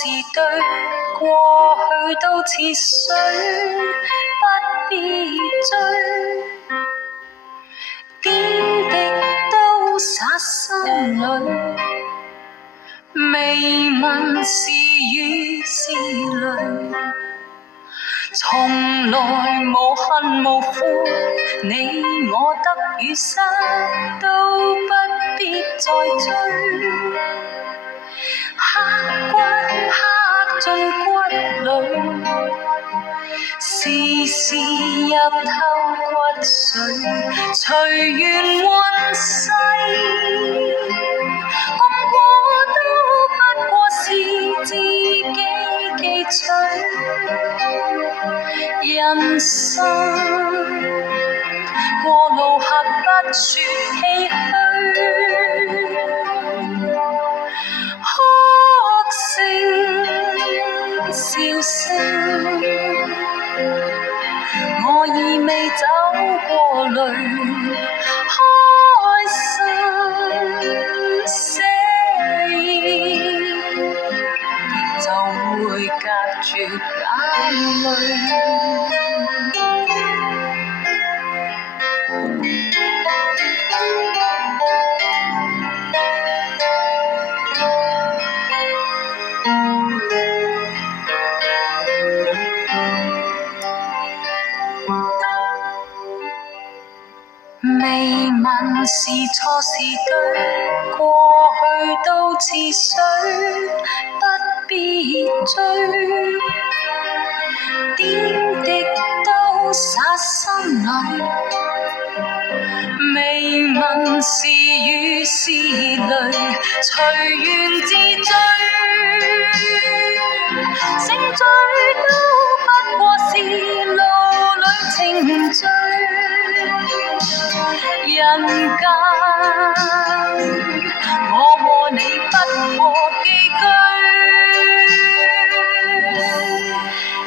是對，過去都似水，不必追。點滴都灑心裏，未問是雨是淚。從來無恨無悔，你我得與失都不必再追。刻骨刻進骨裏，時時入透骨髓，隨緣運勢。功過都不過是自己記取。人生過路客不說唏噓，哭聲笑聲，我已未走過淚，開心寫意就會隔絕眼淚。未問是錯是對，過去都似水，不必追。點滴都灑心裏，未問是雨是淚，隨緣自醉。成罪都不過是路裏情緒。人間我和你不過寄居，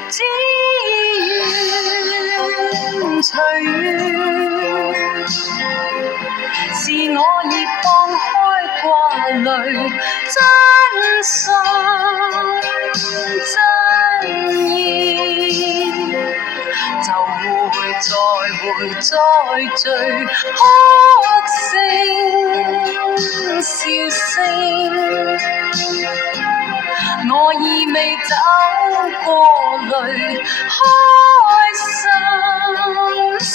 只願隨緣，是我已放開掛慮，真心真意就會再聚，哭聲笑聲，我已未走過淚，開心寫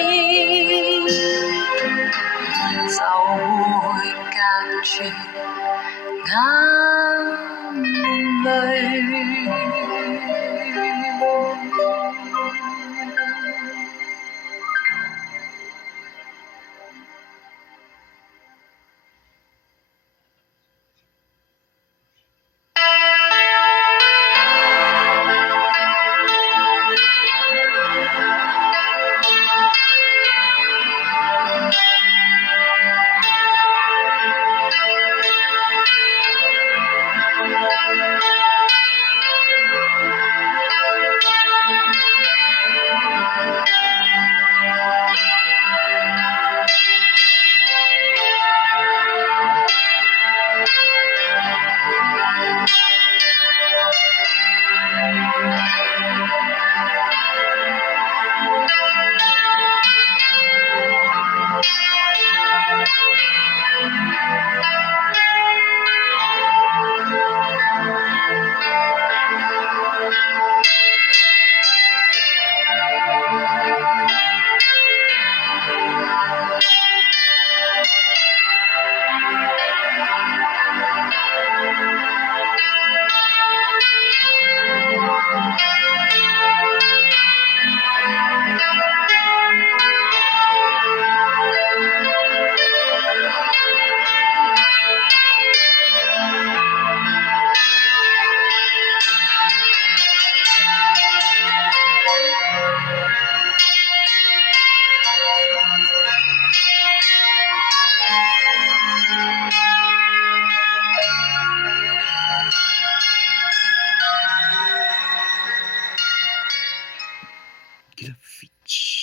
意就會隔絕眼淚。Graffiti.